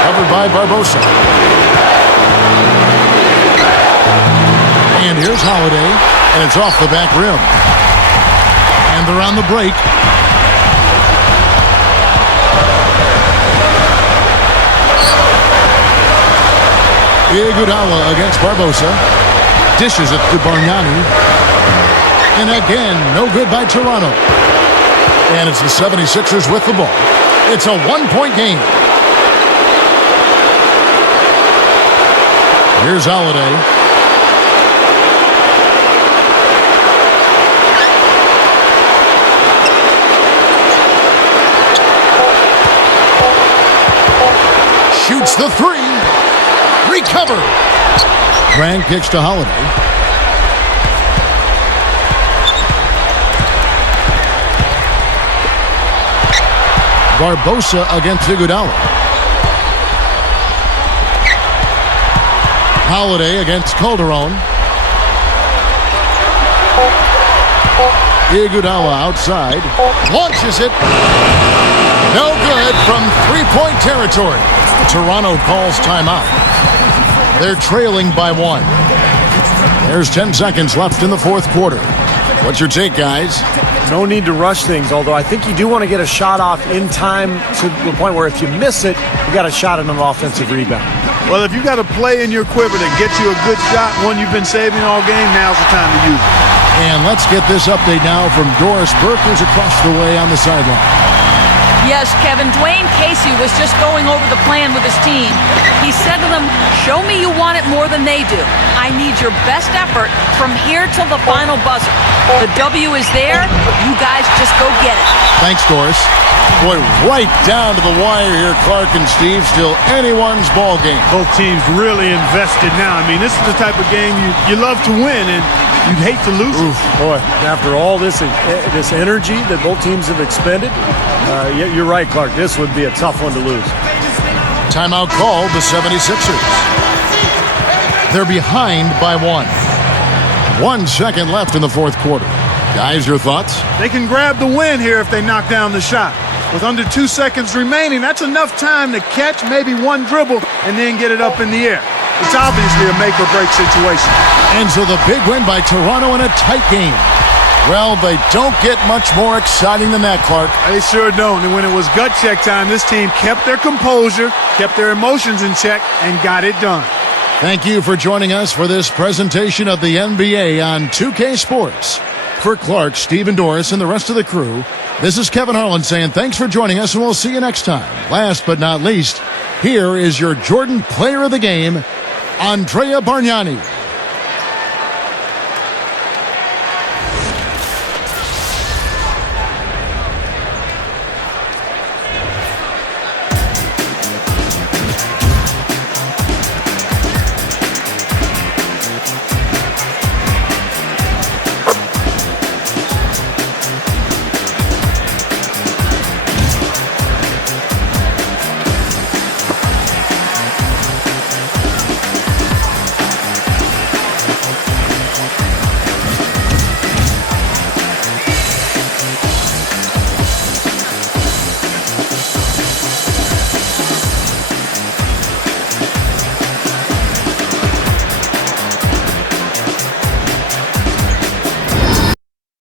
Covered by Barbosa. And here's Holiday, and it's off the back rim. And they're on the break. Iguodala against Barbosa. Dishes it to Bargnani. And again, no good by Toronto. And it's the 76ers with the ball. It's a one-point game. Here's Holiday. Shoots the three. Recovered. Brand kicks to Holiday. Barbosa against Iguodala. Holiday against Calderon. Iguodala outside. Launches it. No good from three-point territory. Toronto calls timeout. They're trailing by one. There's 10 seconds left in the fourth quarter. What's your take, guys? No need to rush things, although I think you do want to get a shot off in time to the point where if you miss it, you got a shot at an offensive rebound. Well, if you got a play in your quiver that gets you a good shot, one you've been saving all game, now's the time to use it. And let's get this update now from Doris Burke, who's across the way on the sideline. Yes, Kevin, Dwayne Casey was just going over the plan with his team. He said to them, show me you want it more than they do. I need your best effort from here till the final buzzer. The W is there. You guys just go get it. Thanks, Doris. Boy, right down to the wire here, Clark and Steve. Still anyone's ball game. Both teams really invested now. I mean, this is the type of game you love to win, and you'd hate to lose it. Boy, after all this energy that both teams have expended, you're right, Clark. This would be a tough one to lose. Timeout called the 76ers. They're behind by one. 1 second left in the fourth quarter. Guys, your thoughts? They can grab the win here if they knock down the shot. With under 2 seconds remaining, that's enough time to catch maybe one dribble and then get it up in the air. It's obviously a make-or-break situation. And so the big win by Toronto in a tight game. Well, they don't get much more exciting than that, Clark. They sure don't. And when it was gut check time, this team kept their composure, kept their emotions in check, and got it done. Thank you for joining us for this presentation of the NBA on 2K Sports. For Clark, Steve, and Doris, and the rest of the crew, this is Kevin Harlan saying thanks for joining us, and we'll see you next time. Last but not least, here is your Jordan Player of the Game, Andrea Bargnani.